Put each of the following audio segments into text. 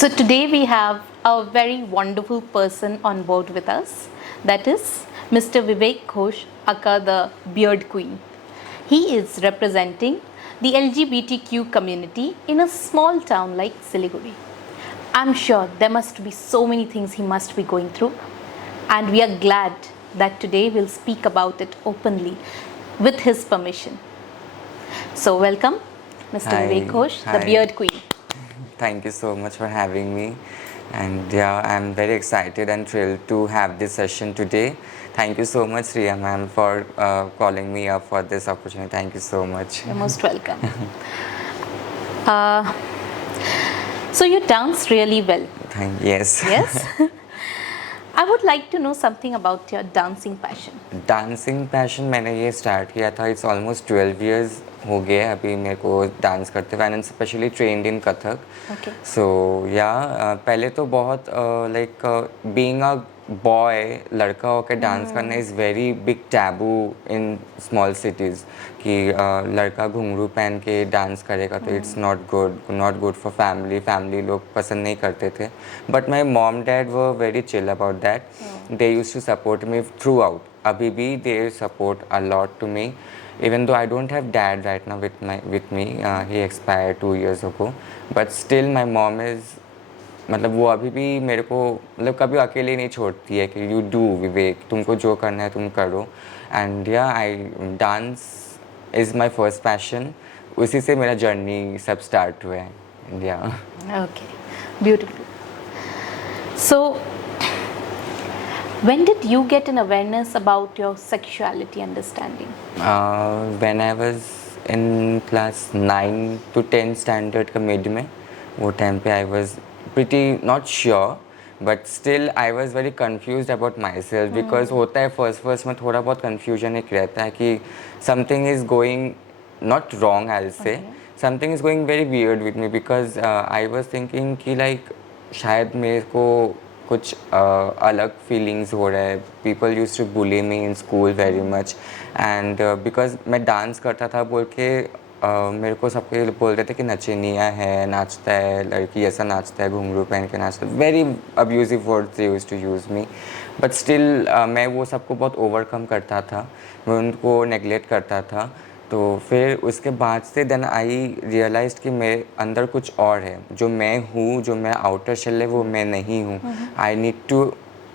So today we have a very wonderful person on board with us. That is Mr. Vivek Ghosh, aka the Beard Queen. He is representing the LGBTQ community in a small town like Siliguri. I'm sure there must be so many things he must be going through, and we are glad that today we'll speak about it openly with his permission. So, welcome, Mr. Hi, Vivek Ghosh, the hi. Beard Queen. Thank you so much for having me. And yeah, I'm very excited and thrilled to have this session today. Thank you so much, Riya ma'am, for calling me up for this opportunity. Thank you so much. You're most welcome. Uh, so, you dance really well, Yes. yes? I would like to know something about your dancing passion. Dancing passion मैंने ये start किया था. It's almost 12 years हो गए अभी मेरे को dance करते हुए, and specially trend in Kathak. Okay. सो या पहले तो बहुत लाइक बीइंग अ बॉय, लड़का होकर डांस करना is very big taboo in small cities कि लड़का घुंघरू पहन के डांस करेगा तो it's not good for family लोग पसंद नहीं करते थे. But my mom dad were very chill about that. They use to support me throughout. अभी भी they support a lot to me. Even though I don't have dad right now with me, he expired 2 years ago, but still my mom is, मतलब वो अभी भी मेरे को मतलब कभी अकेले नहीं छोड़ती है कि यू डू विवेक, तुमको जो करना है तुम करो. एंड या I dance is my first passion. उसी से मेरा जर्नी सब स्टार्ट हुआ है. या Okay, beautiful. So, when did you get an awareness about your sexuality understanding? When I was in class 9 to 10 standard का मिड में, वो टाइम पे I was pretty not sure, but still I was very confused about my self. Because होता है first में थोड़ा बहुत confusion एक रहता है कि something is going not wrong, I will say something is going very weird with me. Because I was thinking कि लाइक शायद मेरे को कुछ अलग फीलिंग्स हो रहा है. People use to bully me in school very much, and because मैं डांस करता था बोल के मेरे को सबके बोलते थे कि नचनिया है, नाचता है, लड़की ऐसा नाचता है, घुंघरू पहन के नाचता है. Very abusive words they use to use me. But still मैं वो सबको बहुत ओवरकम करता था, मैं उनको नेगलेक्ट करता था. तो फिर उसके बाद से देन आई रियलाइज कि मेरे अंदर कुछ और है. जो मैं हूँ, जो मैं आउटर शेल है, वो मैं नहीं हूँ. I need to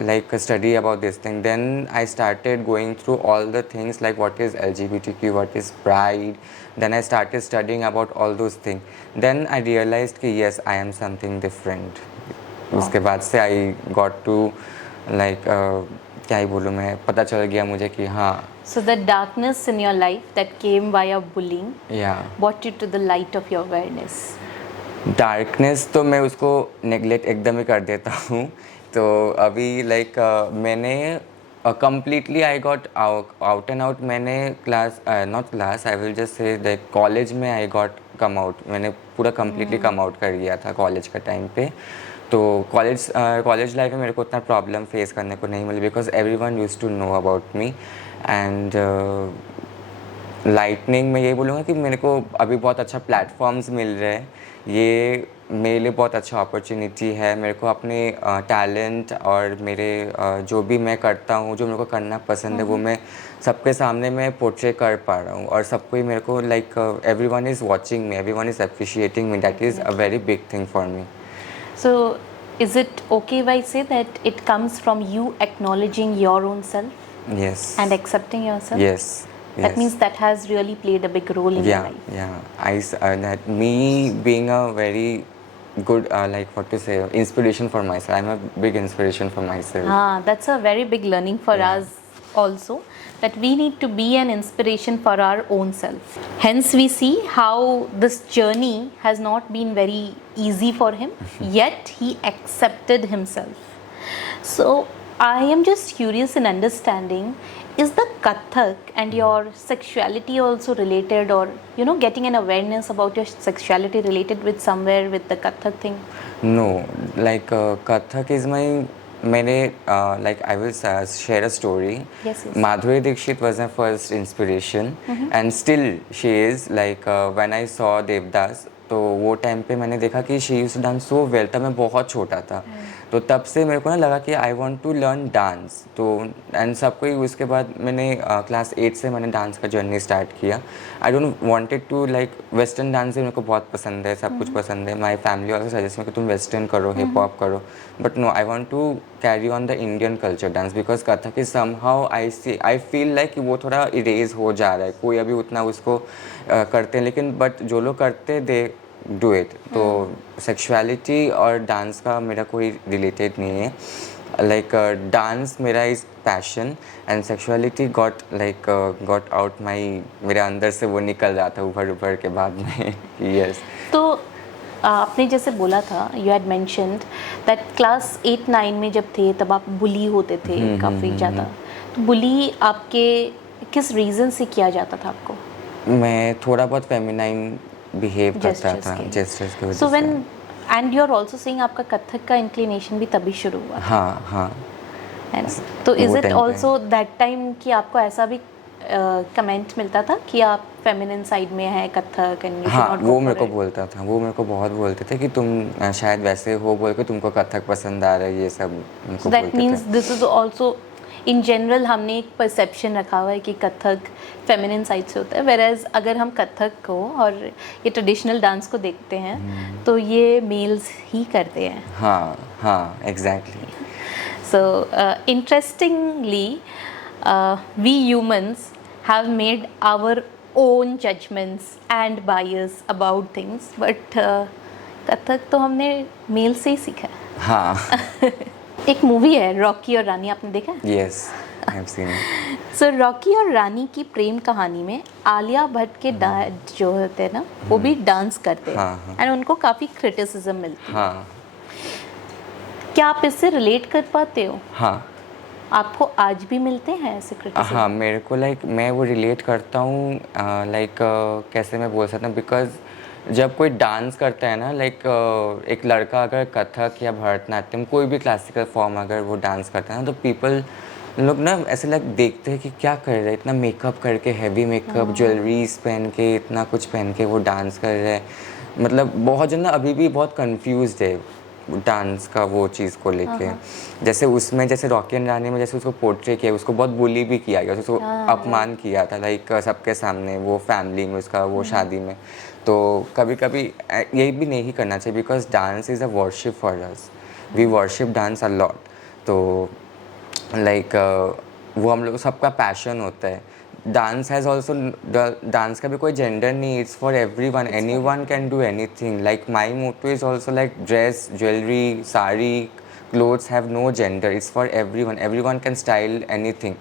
like study about this thing. Then I started going through all the things like what is LGBTQ, what is pride. Then I started studying about all those things. Then I realized कि yes, I am something different. उसके बाद से I got to like क्या ही बोलूँ मैं, पता चल गया मुझे कि हाँ. So, the darkness in your life that came via bullying Yeah. brought you to the light of your awareness. Darkness तो मैं उसको नेगलेक्ट एकदम ही कर देता हूँ. तो अभी लाइक मैंने completely I got out and out. मैंने class not class, I will just say like college में आई गॉट कम आउट. मैंने पूरा कम्प्लीटली कम आउट कर दिया था कॉलेज का टाइम पे. तो कॉलेज लाइफ में मेरे को उतना प्रॉब्लम फेस करने को नहीं मिली because everyone used to know about me. And lightning मैं ये बोलूँगा कि मेरे को अभी बहुत अच्छा प्लेटफॉर्म्स मिल रहे हैं. ये मेरे लिए बहुत अच्छा अपॉर्चुनिटी है. मेरे को अपने टैलेंट और मेरे जो भी मैं करता हूँ, जो मेरे को करना पसंद है, वो मैं सबके सामने मैं पोर्ट्रे कर पा रहा हूँ. और सबको ही मेरे को like everyone is watching me, everyone is appreciating me. That is a very big thing for me. So, is it okay if I say that it comes from you acknowledging your own self Yes. and accepting yourself? Yes. That means that has really played a big role in your life. That me being a very good like what to say, inspiration for myself. I'm a big inspiration for myself. That's a very big learning for us also, that we need to be an inspiration for our own self. Hence, we see how this journey has not been very easy for him, yet he accepted himself. So, I am just curious in understanding, is the Kathak and your sexuality also related, or getting an awareness about your sexuality related with somewhere with the Kathak thing? No, like Kathak is my मैंने like I will share a story. Yes. Madhuri Dixit was my first inspiration, and still she is. Like when I saw Devdas, तो वो time पे मैंने देखा कि she used to dance so well, तब मैं बहुत छोटा था। तो तब से मेरे को ना लगा कि I want to learn dance. तो एंड सबको ही उसके बाद मैंने क्लास 8 से मैंने डांस का जर्नी स्टार्ट किया। I don't wanted to like western dance मेरे को बहुत पसंद है, सब कुछ पसंद है। My family also suggest me कि तुम वेस्टर्न करो, हिप हॉप करो, but no, I want to carry on the Indian culture dance because Kathak is somehow I feel like कि वो थोड़ा इरेज हो जा रहा है, कोई अभी उतना उसको करते हैं, लेकिन बट जो लोग करते दे डू इट। तो सेक्सुअलिटी और डांस का मेरा कोई रिलेटेड नहीं है। लाइक डांस मेरा is passion and sexuality got out my, मेरे अंदर से वो निकल रहा था उभर के बाद में। यस तो आपने जैसे बोला था, you had mentioned that class 8-9 में जब थे तब आप बुली होते थे काफ़ी ज़्यादा। तो बुली आपके किस रीज़न से किया जाता था आपको? मैं थोड़ा बहुत फेमिनाइन बिहेव करता था, जेस्चर्स की वजह सो से। When and you are also saying आपका कथक का इंक्लिनेशन भी तभी शुरू हुआ था, हाँ हाँ। है ना? तो इज वो इट time पे। आल्सो दैट टाइम कि आपको ऐसा भी कमेंट मिलता था कि आप फेमिनिन साइड में है कथक एंड यू शुड हाँ, नॉट वो गो मेरे फॉर को इट? बोलता था, वो मेरे को बहुत बोलते थे कि तुम शायद वैसे हो बोल के तुमको कथक पसंद आ रहा है, ये सब उनको सो दैट बोलते मीन्स थे। This is also in general हमने एक परसेप्शन रखा हुआ है कि कथक फेमिनिन साइड से होता है, वेराज अगर हम कथक को और ये ट्रेडिशनल डांस को देखते हैं तो ये मेल्स ही करते हैं। हाँ हाँ, exactly. So, interestingly, we humans have made our own judgments and bias about things, but Kathak तो हमने मेल से ही सीखा है। हाँ। एक मूवी है रॉकी और रानी, आपने देखा है? Yes, I have seen it. So Rocky और रानी की प्रेम कहानी में आलिया भट्ट के डैड जो होते हैं ना, वो भी डांस करते हैं हाँ, हाँ। एंड उनको काफ़ी क्रिटिसिज्म मिलती है। हाँ क्या आप इससे रिलेट कर पाते हो? हाँ आपको आज भी मिलते हैं ऐसे क्रिटिसिज्म? हाँ, मेरे को लाइक मैं वो रिलेट करता हूँ। लाइक कैसे मैं बोल सकता हूँ, बिकॉज जब कोई डांस करता है ना, लाइक एक लड़का अगर कथक या भरतनाट्यम कोई भी क्लासिकल फॉर्म अगर वो डांस करता है ना, तो पीपल लोग ना ऐसे लाइक देखते हैं कि क्या कर रहे हैं, इतना मेकअप करके, हैवी मेकअप, ज्वेलरीज पहन के, इतना कुछ पहन के वो डांस कर रहे हैं। मतलब बहुत जन ना अभी भी बहुत कंफ्यूज्ड है डांस का वो चीज़ को लेके। जैसे उसमें जैसे रॉकी एंड रानी में जैसे उसको पोर्ट्रे किया, उसको बहुत बुली भी किया गया, उसको अपमान किया था लाइक सबके सामने, वो फैमिली में उसका वो शादी में। तो कभी कभी यही भी नहीं करना चाहिए, because dance is a worship for us, we worship dance a lot. तो लाइक वो हम लोग सबका पैशन होता है। डांस हैज़ ऑल्सो, डांस का भी कोई जेंडर नहीं, it's for everyone, anyone can do anything. Like my motto is also like dress, jewellery, sari, clothes have no gender, it's for everyone can style anything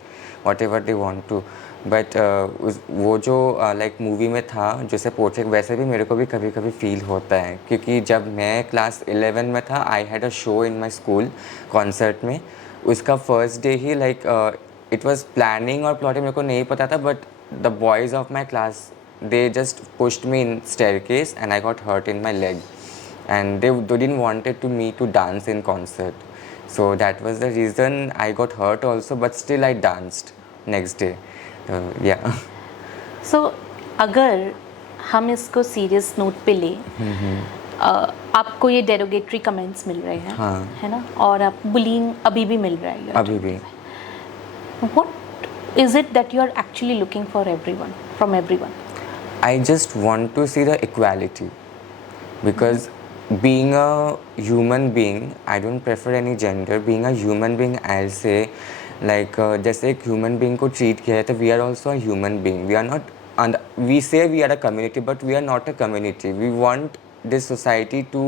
whatever they want to. But वो जो like movie में था जैसे portrait, वैसे भी मेरे को भी कभी कभी फील होता है, क्योंकि जब मैं क्लास 11 में था, I had a show in my school concert में। उसका फर्स्ट डे ही लाइक इट वॉज प्लानिंग और प्लॉटिंग, मेरे को नहीं पता था, but the boys of my class they just pushed me in staircase and I got hurt in my leg and they didn't wanted to me to dance in concert, so that was the reason I got hurt also, but still I danced next day. Yeah. सो अगर हम इसको serious note पे ले, आपको ये derogatory comments मिल रहे हैं, हाँ। है ना, और आप बुलिंग अभी भी मिल रहा है, अभी भी what is it that you are actually looking for everyone, from everyone? I just want to see the equality, because being a human being, I don't prefer any gender. Being a human being, I'll say like जैसे एक human being को treat किया है, तो we are also a human being. We are not, and we say we are a community, but we are not a community. We want this society to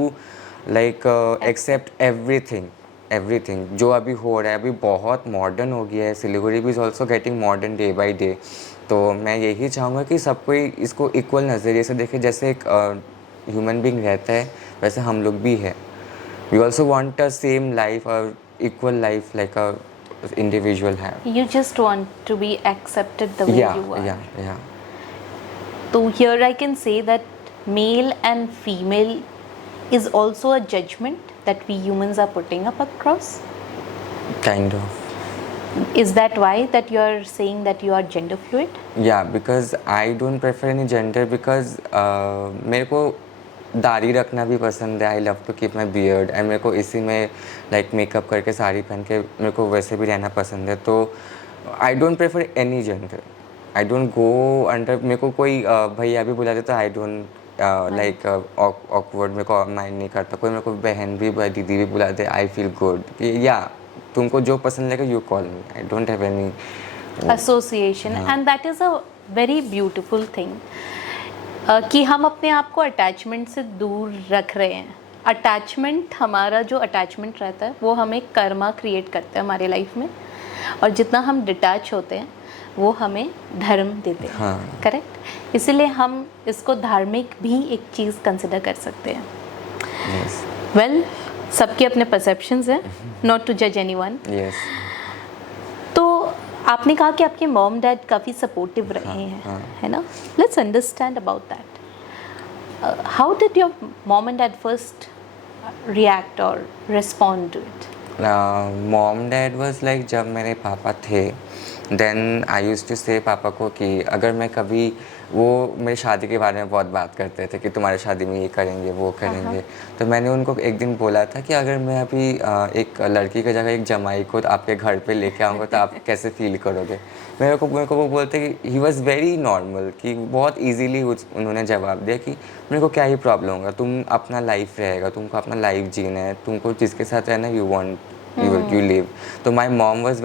like accept everything. जो अभी हो रहा है, अभी बहुत मॉडर्न हो गया है, सिलीगुड़ी भी is also getting modern day by day. तो मैं यही चाहूँगा कि सब कोई इसको इक्वल नज़रिए से देखे, जैसे एक ह्यूमन बीइंग रहता है वैसे हम लोग भी है। We also want a same life और equal life like a individual है। You just want to be accepted the way you are. Yeah. So here I can say that male and female is also a judgment that we humans are putting up across. Kind of. Is that why that you are saying that you are gender fluid? Yeah, because I don't prefer any gender, because मेरे को दाढ़ी रखना भी पसंद है, I love to keep my beard, and मेरे को इसी में लाइक मेकअप करके साड़ी पहन के मेरे को वैसे भी रहना पसंद है। तो I don't prefer any gender, I don't go under, मेरे को कोई भैया भी बुला दे तो आई डोंट लाइक ऑकवर्ड, मेरे को माइंड नहीं करता। कोई मेरे को बहन भी दीदी भी बुला दे, आई फील गुड कि या तुमको जो पसंद लगे you call me, I don't have any association, and that is a very beautiful thing कि हम अपने आप को अटैचमेंट से दूर रख रहे हैं। अटैचमेंट, हमारा जो अटैचमेंट रहता है वो हमें कर्मा क्रिएट करता है हमारे लाइफ में, और जितना हम डिटैच होते हैं वो हमें धर्म देते हैं। हाँ। करेक्ट, इसीलिए हम इसको धार्मिक भी एक चीज़ कंसिडर कर सकते हैं। यस वेल, सबके अपने परसेप्शंस हैं, नॉट टू जज एनीवन। यस। तो आपने कहा कि आपके मॉम डैड काफ़ी सपोर्टिव रहे हैं, है ना? Let's understand about that. How did your mom and dad first react और respond to it? Mom dad was like, जब मेरे पापा थे देन आई यूज़ टू से पापा को कि अगर मैं कभी, वो मेरी शादी के बारे में बहुत बात करते थे कि तुम्हारी शादी में ये करेंगे वो करेंगे। तो मैंने उनको एक दिन बोला था कि अगर मैं अभी एक लड़की की जगह एक जमाई को आपके घर पे लेके आऊँगा तो आप कैसे फील करोगे। मेरे को वो बोलते कि ही वॉज़ वेरी नॉर्मल, कि बहुत ईजीली उन्होंने जवाब दिया कि मेरे को क्या ही प्रॉब्लम होगा, तुम अपना लाइफ रहेगा, तुमको अपना लाइफ जीना है, तुमको जिसके साथ रहना यू वॉन्ट you live। तो my mom was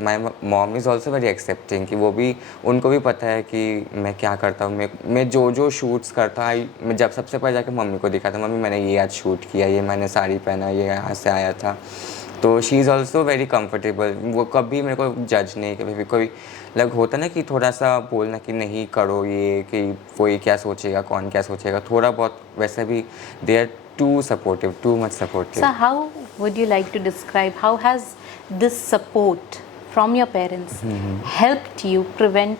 my mom is also very accepting, कि वो भी, उनको भी पता है कि मैं क्या करता हूँ। मैं जो शूट्स करता हूँ, मैं जब सबसे पहले जाकर मम्मी को दिखाता, मम्मी मैंने ये आज शूट किया, ये मैंने साड़ी पहना, ये यहाँ से आया था। तो she is also very comfortable, वो कभी मेरे को जज नहीं, कभी भी कोई लग होता ना कि थोड़ा सा बोलना कि नहीं करो ये, कि कोई क्या सोचेगा, कौन क्या सोचेगा, थोड़ा बहुत वैसे भी they are too supportive, too much supportive. So how would you like to describe, how has this support from your parents helped you prevent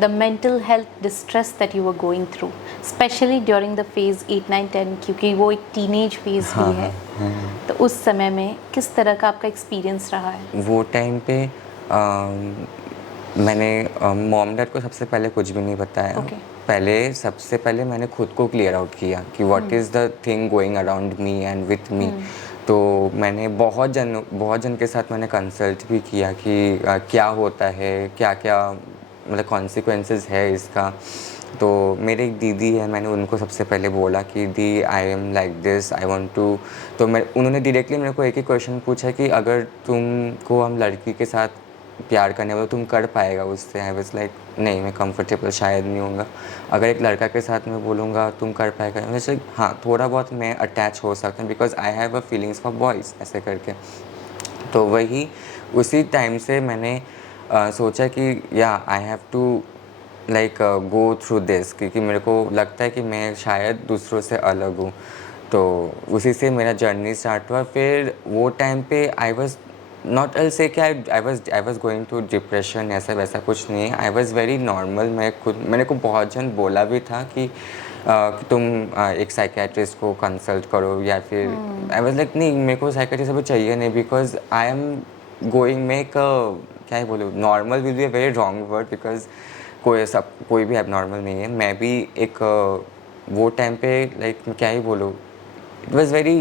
the mental health distress that you were going through, especially during the phase 8, 9, 10, क्योंकि वो एक teenage phase भी है। तो उस समय में किस तरह का आपका एक्सपीरियंस रहा है? वो टाइम पे मैंने मॉम डैड को सबसे पहले कुछ भी नहीं बताया। सबसे पहले मैंने खुद को क्लियर आउट किया कि what is the thing going around me and with me. तो मैंने बहुत जन के साथ मैंने कंसल्ट भी किया कि क्या होता है, क्या क्या मतलब कॉन्सिक्वेंसेस है इसका। तो मेरे एक दीदी है, मैंने उनको सबसे पहले बोला कि दी I am like this, I want to. तो उन्होंने डायरेक्टली मेरे को एक ही क्वेश्चन पूछा कि अगर तुमको हम लड़की के साथ प्यार करने वाला तुम कर पाएगा उससे। आई वाज लाइक नहीं, मैं कंफर्टेबल शायद नहीं होऊंगा। अगर एक लड़का के साथ मैं बोलूँगा तुम कर पाएगा, वैसे हाँ थोड़ा बहुत मैं अटैच हो सकता हूँ, because I have a feelings for boys ऐसे करके। तो वही उसी टाइम से मैंने सोचा कि या I have to like go through this, क्योंकि मेरे को लगता है कि मैं शायद दूसरों से अलग हूँ। तो उसी से मेरा जर्नी स्टार्ट हुआ। फिर वो टाइम पे आई वॉज नॉट एल से क्या I was going to depression, ऐसा वैसा कुछ नहीं है। I was very normal. मैंने को बहुत जन बोला भी था कि तुम एक साइकेट्रिस्ट को कंसल्ट करो, या फिर आई वॉज लाइक नहीं, मेरे को साइकेट्रिस्ट अभी चाहिए नहीं, बिकॉज आई एम गोइंग में क्या ही बोलूँ, normal will be a very wrong word, because कोई भी एबनॉर्मल नहीं है। मैं भी एक वो टाइम पे लाइक क्या ही बोलूँ, it was very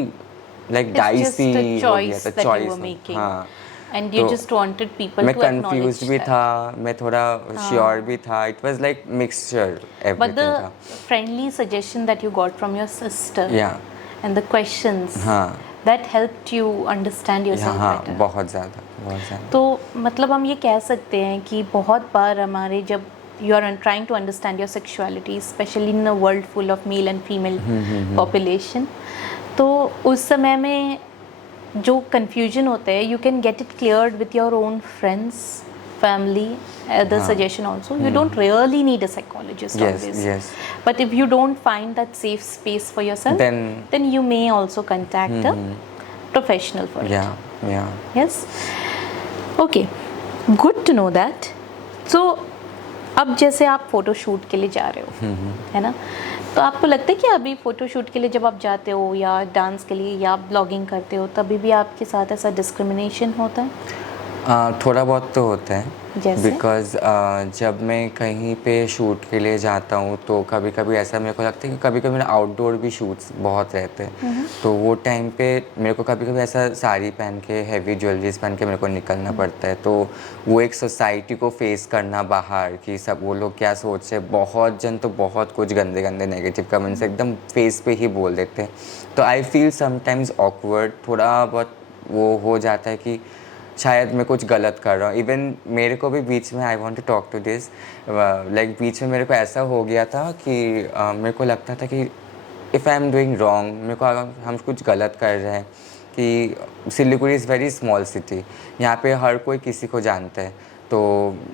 like dicey हो गया था चॉइस। हाँ, and you तो just wanted people मैं to acknowledge कंफ्यूज भी that. था, मैं थोड़ा श्योर भी था। It was like mixture But everything the था। friendly suggestion that you got from your sister Yeah. and the questions हाँ that helped you understand yourself हाँ better. बहुत ज़्यादा। तो मतलब हम ये कह सकते हैं कि बहुत बार हमारे जब you are trying to understand your sexuality, especially in a world full of male and female population, तो उस समय में जो confusion होता है, you can get it cleared with your own friends, family, other suggestion also. You don't really need a psychologist Yes, always. yes. But if you don't find that safe space for yourself, then you may also contact a professional for it. Yeah. Yes. Okay. Good to know that. So अब जैसे आप photo shoot के लिए जा रहे हो, है ना, तो आपको लगता है कि अभी फ़ोटो शूट के लिए जब आप जाते हो या डांस के लिए या आप ब्लॉगिंग करते हो, तभी भी आपके साथ ऐसा डिस्क्रिमिनेशन होता है? थोड़ा बहुत तो होता है जैसे? बिकॉज जब मैं कहीं पे शूट के लिए जाता हूँ तो कभी कभी ऐसा मेरे को लगता है कि कभी कभी मेरा आउटडोर भी शूट्स बहुत रहते हैं, तो वो टाइम पे मेरे को कभी कभी ऐसा साड़ी पहन के हैवी ज्वेलरीज पहन के मेरे को निकलना पड़ता है। तो वो एक सोसाइटी को फेस करना बाहर कि सब वो लोग क्या सोच रहे हैं, बहुत जन तो बहुत कुछ गंदे गंदे नेगेटिव कमेंट्स एकदम फेस पे ही बोल देते हैं। तो आई फील समटाइम्स ऑकवर्ड, थोड़ा बहुत वो हो जाता है कि शायद मैं कुछ गलत कर रहा हूँ। इवन मेरे को भी बीच में, I want to talk to this, like बीच में मेरे को ऐसा हो गया था कि मेरे को लगता था कि if I am doing wrong, मेरे को अगर हम कुछ गलत कर रहे हैं, कि Siliguri is very small city, यहाँ पे हर कोई किसी को जानता है। तो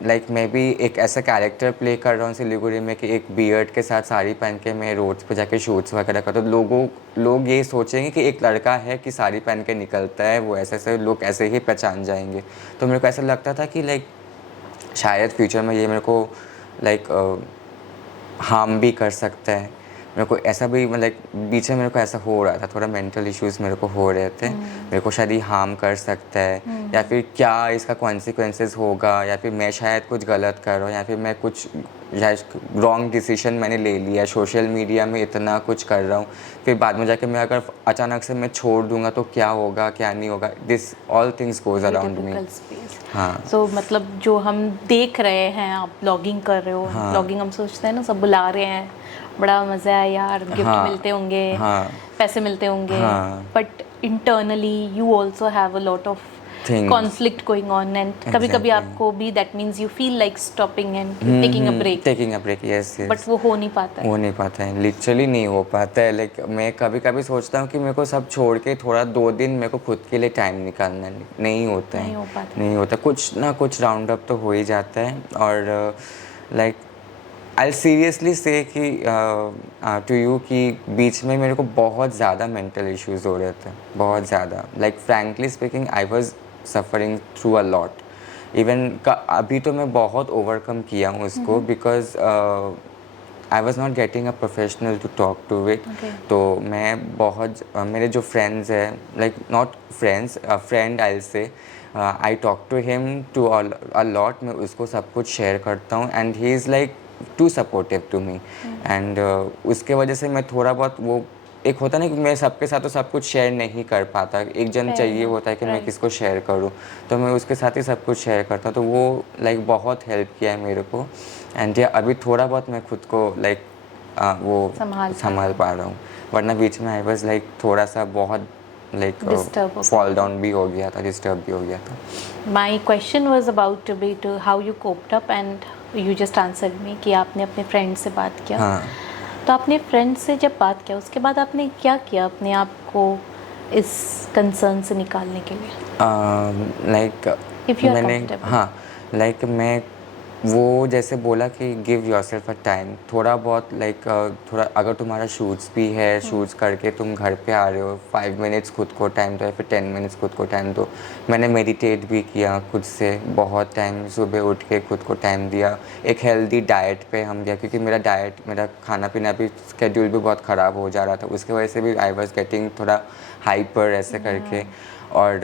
लाइक मैं भी एक ऐसा कैरेक्टर प्ले कर रहा हूँ सिलीगुड़ी में कि एक बियर्ड के साथ साड़ी पहन के मैं रोड्स पे जाके शूट्स वगैरह करता हूँ, तो लोग ये सोचेंगे कि एक लड़का है कि साड़ी पहन के निकलता है, वो ऐसे ऐसे लोग ऐसे ही पहचान जाएंगे। तो मेरे को ऐसा लगता था कि लाइक शायद फ्यूचर में ये मेरे को लाइक हार्म भी कर सकता है। मेरे को ऐसा भी मतलब बीच में मेरे को ऐसा हो रहा था, थोड़ा मेंटल इश्यूज़ मेरे को हो रहे थे, मेरे को शायद ये हार्म कर सकता है, या फिर क्या इसका कॉन्सिक्वेंसेस होगा, या फिर मैं शायद कुछ गलत कर रहा हूँ, या फिर मैं कुछ रॉन्ग डिसीजन मैंने ले लिया, सोशल मीडिया में इतना कुछ कर रहा हूँ, फिर बाद में जाके मैं अगर अचानक से मैं छोड़ दूंगा तो क्या होगा क्या नहीं होगा, this all things goes around me. हाँ। सो मतलब जो हम देख रहे हैं, आप ब्लॉगिंग कर रहे हो, ब्लॉगिंग हम सोचते हैं ना सब बुला रहे हैं, बड़ा मज़ा है यार, गिफ्ट मिलते होंगे, पैसे मिलते होंगे, but internally you also have a lot of conflict going on, and कभी कभी आपको भी that means you feel like stopping and taking a break, yes, but वो हो नहीं पाता है, लिटरली नहीं हो पाता है। लाइक मैं कभी कभी सोचता हूँ कि मेरे को सब छोड़ के थोड़ा 2 दिन मेरे को खुद के लिए टाइम निकालना है, नहीं होता है, नहीं होता, कुछ ना कुछ राउंड अप तो हो ही जाता है। और लाइक आई सीरियसली से कि टू यू कि बीच में मेरे को बहुत ज़्यादा मेंटल इश्यूज़ हो रहे थे, बहुत ज़्यादा। Like frankly speaking I was suffering through a lot. Even अभी तो मैं बहुत ओवरकम किया हूँ उसको, because I was not getting a professional to talk to it. तो मैं बहुत मेरे जो फ्रेंड्स हैं, like not friends, friend I say, I talk to him to a lot, मैं उसको सब कुछ शेयर करता हूँ, and he is like too supportive to me. एंड उसके वजह से मैं थोड़ा बहुत, वो एक होता है ना कि मैं सबके साथ तो सब कुछ शेयर नहीं कर पाता, एक जन चाहिए होता है कि मैं किसको शेयर करूं, तो मैं उसके साथ ही सब कुछ शेयर करता हूं। तो वो लाइक बहुत हेल्प किया है मेरे को, एंड अभी थोड़ा बहुत मैं खुद को लाइक वो संभाल पा रहा हूँ, वरना बीच में आई वाज लाइक थोड़ा सा बहुत लाइक फॉल डाउन भी हो गया था, डिस्टर्ब भी हो गया था। My question was about to be to how you coped up, and you just answered me कि आपने अपने फ्रेंड से बात किया। हाँ। तो आपने फ्रेंड से जब बात किया उसके बाद आपने क्या किया अपने आप को इस कंसर्न से निकालने के लिए? लाइक मैंने, हाँ, लाइक मैं वो जैसे बोला कि गिव योरसेल्फ अ टाइम, थोड़ा बहुत लाइक थोड़ा, अगर तुम्हारा शूट्स भी है, शूट्स करके तुम घर पे आ रहे हो, 5 मिनट्स खुद को टाइम दो, या फिर 10 मिनट्स खुद को टाइम दो। मैंने मेडिटेट भी किया खुद से बहुत टाइम, सुबह उठ के खुद को टाइम दिया, एक हेल्दी डाइट पे हम गया, क्योंकि मेरा खाना पीना भी स्केड्यूल भी बहुत ख़राब हो जा रहा था, उसके वजह से भी आई वॉज गेटिंग थोड़ा हाइपर ऐसे करके। और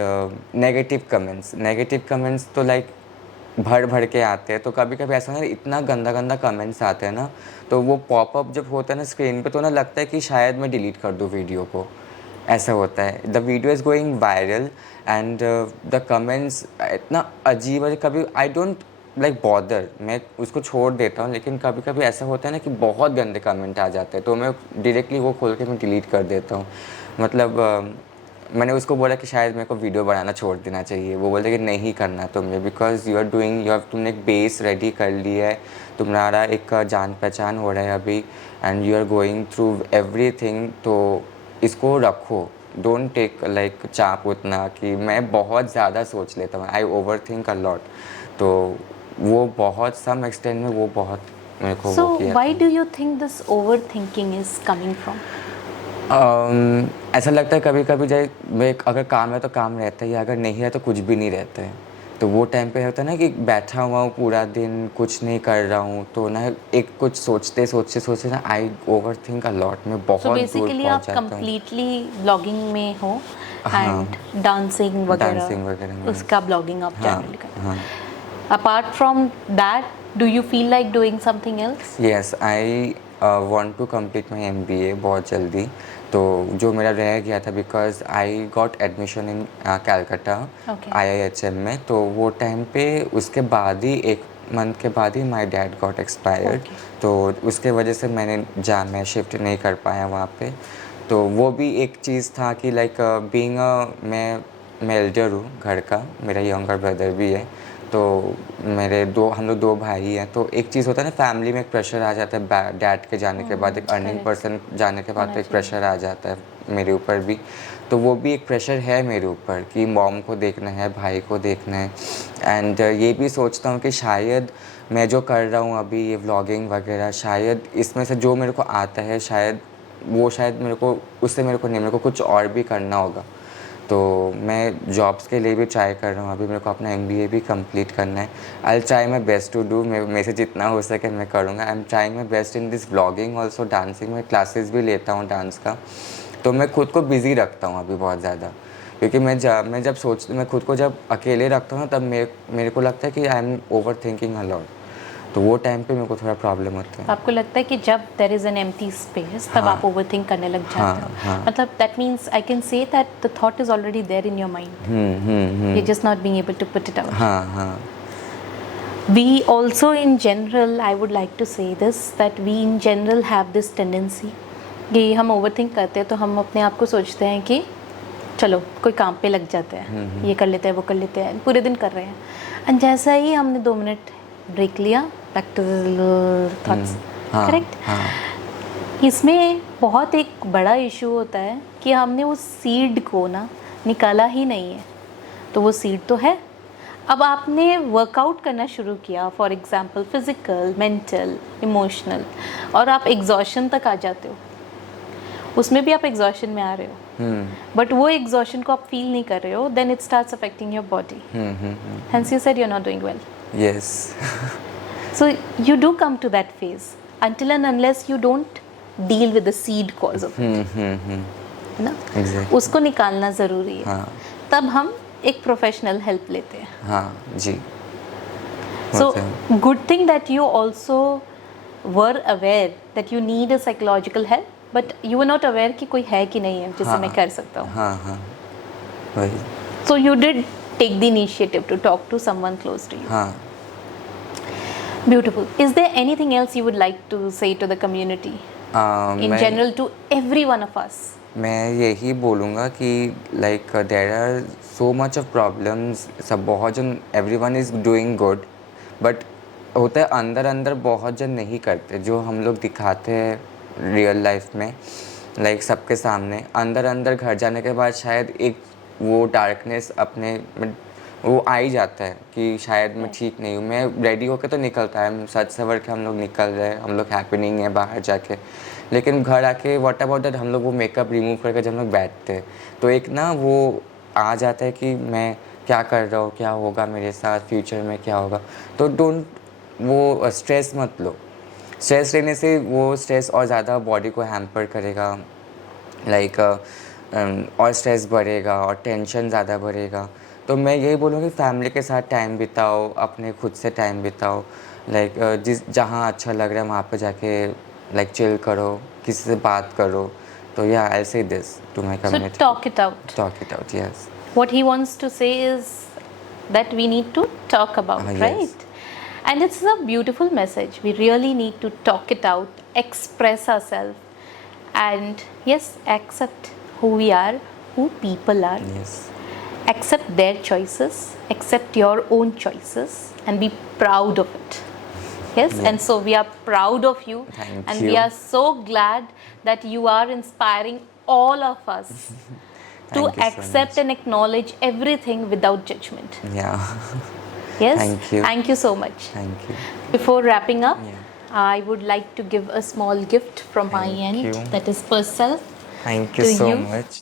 नेगेटिव कमेंट्स तो लाइक भर के आते हैं, तो कभी कभी ऐसा ना इतना गंदा कमेंट्स आते हैं ना, तो वो पॉपअप जब होता है ना स्क्रीन पे, तो ना लगता है कि शायद मैं डिलीट कर दूँ वीडियो को, ऐसा होता है। The video is going viral and the comments इतना अजीब है, कभी आई डोंट लाइक बॉदर, मैं उसको छोड़ देता हूँ, लेकिन कभी कभी ऐसा होता है ना कि बहुत गंदे कमेंट आ जाते हैं, तो मैं डायरेक्टली वो खोल के मैं डिलीट कर देता हूँ। मतलब मैंने उसको बोला कि शायद मेरे को वीडियो बनाना छोड़ देना चाहिए, वो बोलते कि नहीं करना तुम्हें, बिकॉज यू आर डूइंग, तुमने एक बेस रेडी कर लिया है, तुम्हारा एक जान पहचान हो रहा है अभी, and you are going through everything, तो इसको रखो, डोंट टेक लाइक चाप उतना कि मैं बहुत ज़्यादा सोच लेता हूँ, आई ओवर थिंक अ लॉट। तो वो बहुत सम एक्सटेंड में वो बहुत मेरे को वो किया। So why do you think this over thinking is coming from? ऐसा लगता है कभी कभी जैसे अगर काम है तो काम रहता ही है, अगर नहीं है तो कुछ भी नहीं रहता है। तो वो टाइम पे होता है ना कि बैठा हुआ हूँ पूरा दिन, कुछ नहीं कर रहा हूँ, तो ना एक कुछ सोचते सोचते सोचते ना आई ओवर थिंक अ लॉट, मैं सो बहुत दूर बेसिकली आप पहुँच जाता हूँ। कंप्लीटली ब्लॉगिंग में हो हाँ, एंड डांसिंग डांसिंग वगैरह वगैरह में। उसका ब्लॉगिंग आप हाँ जनरली करते हाँ। हो। Apart from that do you feel like doing something else? Yes, I want to complete my MBA बहुत जल्दी, तो जो मेरा रह गया था because I got admission in Calcutta Okay. IIHM में, तो वो टाइम पे उसके बाद ही 1 मंथ के बाद ही my dad got expired, Okay. तो उसके वजह से मैं शिफ्ट नहीं कर पाया वहाँ पे। तो वो भी एक चीज़ था कि लाइक बीइंग मैं एल्डर हूँ घर का, मेरा यंगर ब्रदर भी है, तो हम लोग 2 भाई हैं, तो एक चीज़ होता है ना फैमिली में एक प्रेशर आ जाता है डैड के जाने के बाद, एक अर्निंग correct. पर्सन जाने के बाद होना तो एक चाहिए। प्रेशर आ जाता है मेरे ऊपर भी। तो वो भी एक प्रेशर है मेरे ऊपर कि मॉम को देखना है, भाई को देखना है, एंड ये भी सोचता हूँ कि शायद मैं जो कर रहा हूँ अभी ये व्लॉगिंग वगैरह, शायद इसमें से जो मेरे को आता है शायद मेरे को उससे मेरे को नहीं, मेरे को कुछ और भी करना होगा। तो मैं जॉब्स के लिए भी ट्राई कर रहा हूँ, अभी मेरे को अपना MBA भी कंप्लीट करना है। I try my best to do, मेरे से जितना हो सके मैं करूँगा। I am trying my best in this vlogging also, dancing में क्लासेस भी लेता हूँ डांस का, तो मैं खुद को बिज़ी रखता हूँ अभी बहुत ज़्यादा, क्योंकि मैं खुद को जब अकेले रखता हूँ ना, तब मेरे को लगता है कि I am overthinking a lot, तो वो टाइम पे मेरे को थोड़ा प्रॉब्लम होता है। आपको लगता है कि जब there is an empty space तब आप ओवरथिंक करने लग जाते हो? हाँ। मतलब that means I can say that the thought is already there in your mind, you just not being able to put it out. हाँ। We also in general, I would like to say this, that we in general have this tendency कि हम overthink करते हैं तो हम अपने आप को सोचते हैं कि चलो कोई काम पे लग जाते हैं, ये कर लेते हैं वो कर लेते हैं, पूरे दिन कर रहे हैं, एंड जैसा ही हमने 2 मिनट ब्रेक लिया, बैक टू थॉट्स। करेक्ट। इसमें बहुत एक बड़ा इशू होता है कि हमने उस सीड को ना निकाला ही नहीं है, तो वो सीड तो है, अब आपने वर्कआउट करना शुरू किया, for example physical, mental, emotional, और आप एग्जॉशन तक आ जाते हो, उसमें भी आप एग्जॉशन में आ रहे हो, बट वो एग्जॉशन को आप फील नहीं कर रहे हो, then it starts affecting your body, hence you said you are not doing well. Yes. So you do come to that phase until and unless you don't deal with the seed cause of it, है ना? Exactly. उसको निकालना ज़रूरी है। हाँ। तब हम एक प्रोफेशनल हेल्प लेते हैं। हाँ जी। So good thing that you also were aware that you need a psychological help, but you were not aware कि कोई है कि नहीं है जिससे मैं कर सकता हूँ। हाँ वही। So you did take the initiative to talk to someone close to you. हाँ। Beautiful. Is there anything else you would like to say to the community in general, to every one of us? मैं यही बोलूँगा कि like there are so much of problems, सब बहुत जन everyone is doing good, but होता है अंदर अंदर बहुत जन नहीं करते जो हम लोग दिखाते हैं रियल लाइफ में, लाइक सबके सामने, अंदर अंदर घर जाने के बाद शायद एक वो डार्कनेस अपने वो आ ही जाता है कि शायद मैं ठीक नहीं हूँ। मैं रेडी होकर तो निकलता है, हम सच सवर के हम लोग निकल रहे हैं, हम लोग हैपनिंग है बाहर जाके, लेकिन घर आके व्हाट अबाउट दैट हम लोग वो मेकअप रिमूव करके जब हम लोग बैठते हैं तो एक ना वो आ जाता है कि मैं क्या कर रहा हूँ, क्या होगा मेरे साथ, फ्यूचर में क्या होगा। तो डोंट वो स्ट्रेस मत लो, स्ट्रेस लेने से वो स्ट्रेस और ज़्यादा बॉडी को हैम्पर करेगा, लाइक और स्ट्रेस बढ़ेगा और टेंशन ज़्यादा बढ़ेगा। तो मैं यही बोलूँगी फैमिली के साथ टाइम बिताओ, अपने खुद से टाइम बिताओ, लाइक जहाँ अच्छा लग रहा है वहाँ पे जाके लाइक चिल करो, किसी से बात करो। तो या I say this to my community, So talk it out. talk it out, yes. What he wants to say is that we need to talk about, Yes. right? And it's a beautiful message. We really need to talk it out, express ourselves, and yes, accept who we are, who people are. Yes. Accept their choices, accept your own choices, and be proud of it. Yes, Yeah. and so we are proud of you, Thank and you. we are so glad that you are inspiring all of us to Thank you so accept much. and acknowledge everything without judgment. Yeah. Yes, Thank you. Thank you so much. Thank you. Before wrapping up, Yeah. I would like to give a small gift from my Thank end, you. that is personal. Thank you To so you. much.